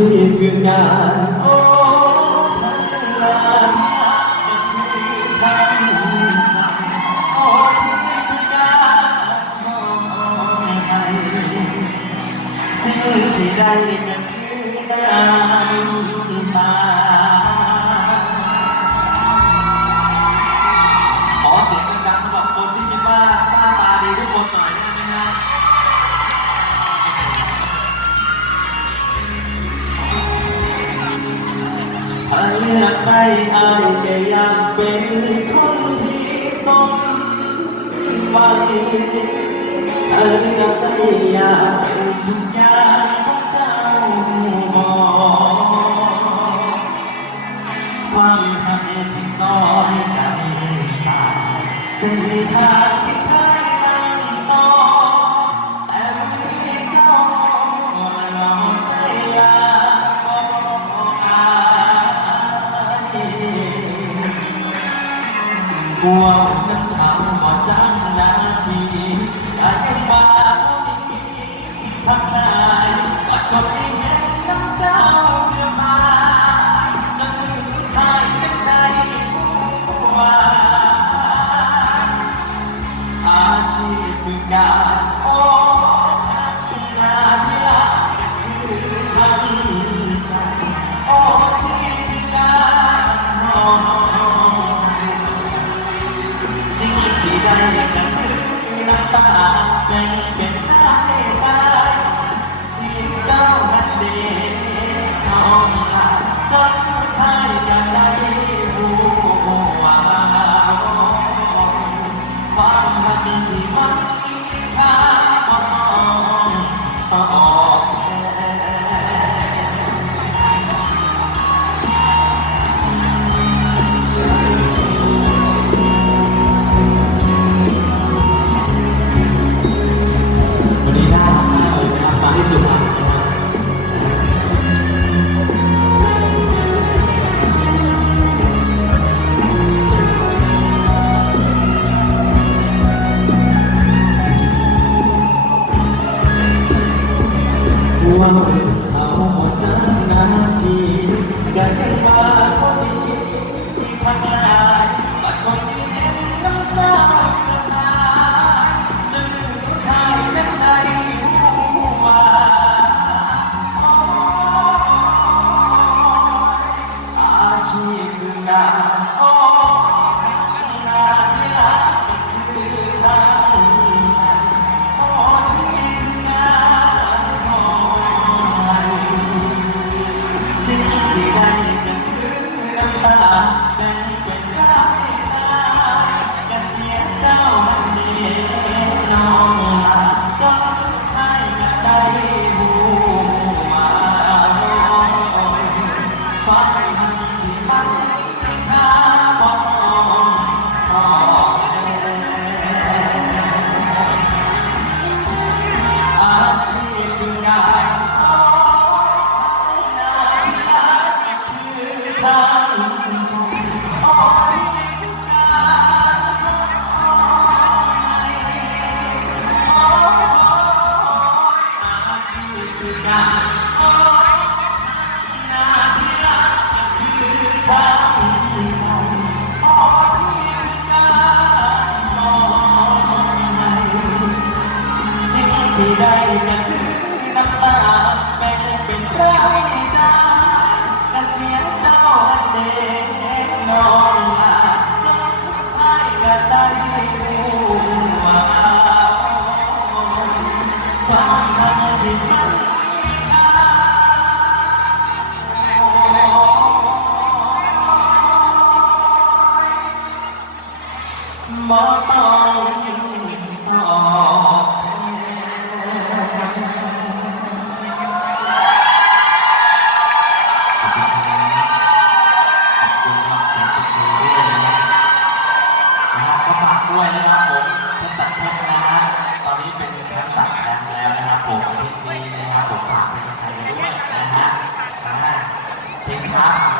ชีพคืองานโอ้ลาเป็นที่ทำโอ้ที่คืองานมองไปสิ่งที่ได้ก็คือน้ำตา อยากได้อายแต่อยากเป็นคนที่สมหวังเอออยากได้อยากเป็นทุกอย่างของเจ้าบอกความทั้งที่ซ้อนกันสายเส้นทาง uma ฝันที่มันไม่คา ที่ได้นั้นน้ำตาแบ่งเป็นไรจ้าแต่เสียงเจ้าเด็กน้องมาจนสุดท้ายก็ได้รู้ว่าความทำที่มันมาหมอต้องต่อ เป็นแชมป์ตัดแชมป์แล้วนะครับผมอาทิตย์นี้นะครับผมฝากเป็นกำลังใจด้วยนะฮะนเพลงช้าขอ